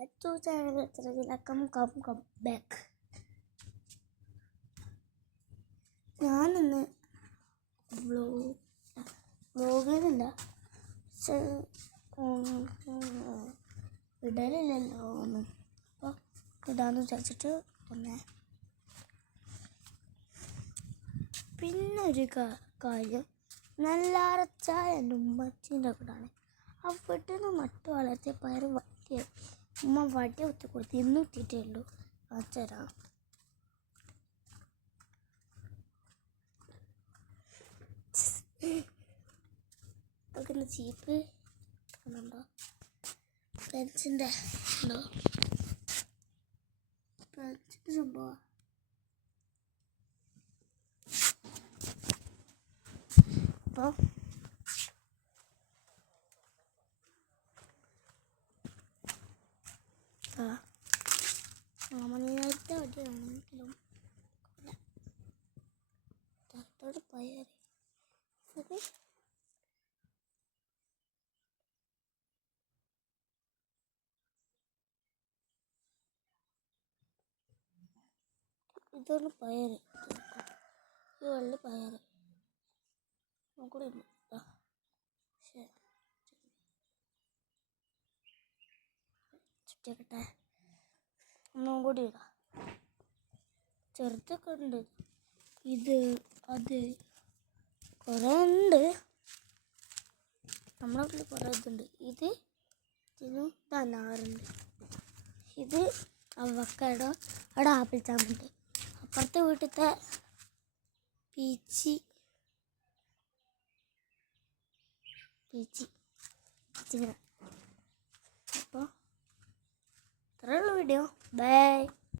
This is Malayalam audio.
to channel come back. ഞാനിന്ന് വ്ലോഗിലല്ല ഇടലില്ലല്ലോ ഒന്നും അപ്പോൾ ഇടാന്ന് വിചാരിച്ചിട്ട് ഒന്ന് പിന്നെ ഒരു കാര്യം നെല്ലാറച്ചായ എൻ്റെ ഉമ്മച്ചീൻ്റെ കൂടാണ് അവിടെ നിന്ന് നട്ടു വളർത്തിയ പയർ വട്ടിയ ഉമ്മ വടി ഒത്തി കൊടുത്ത് ഇന്നും ഇട്ടിട്ടേ ഉള്ളൂ അച്ഛരാ അതൊക്കെ ചീപ്പ് കാണുന്നുണ്ടോ പെൻസിൻ്റെ ഉണ്ടോ പെൻസിൻ്റെ സംഭവം അപ്പോൾ നേരത്തെ വടിയാണെങ്കിലും പയർ ഇതാണ് പയർ ഈ വെള്ള പയർ കൂടെ ചുറ്റിക്കട്ടെ ഒന്നും കൂടി ഇടാം ചെറുതൊക്കെ ഉണ്ട് ഇത് അത് കുറേ ഉണ്ട് നമ്മളെ വീട്ടിൽ കുറേ ഇതുണ്ട് ഇതിനും തന്നാറുണ്ട് ഇത് അവക്കാടോ അവിടെ ആപ്പിൾ ചാമ്പുണ്ട് അപ്പുറത്തെ വീട്ടിലത്തെ പീച്ചി അപ്പോൾ ഇത്രയുള്ള വീഡിയോ ബൈ.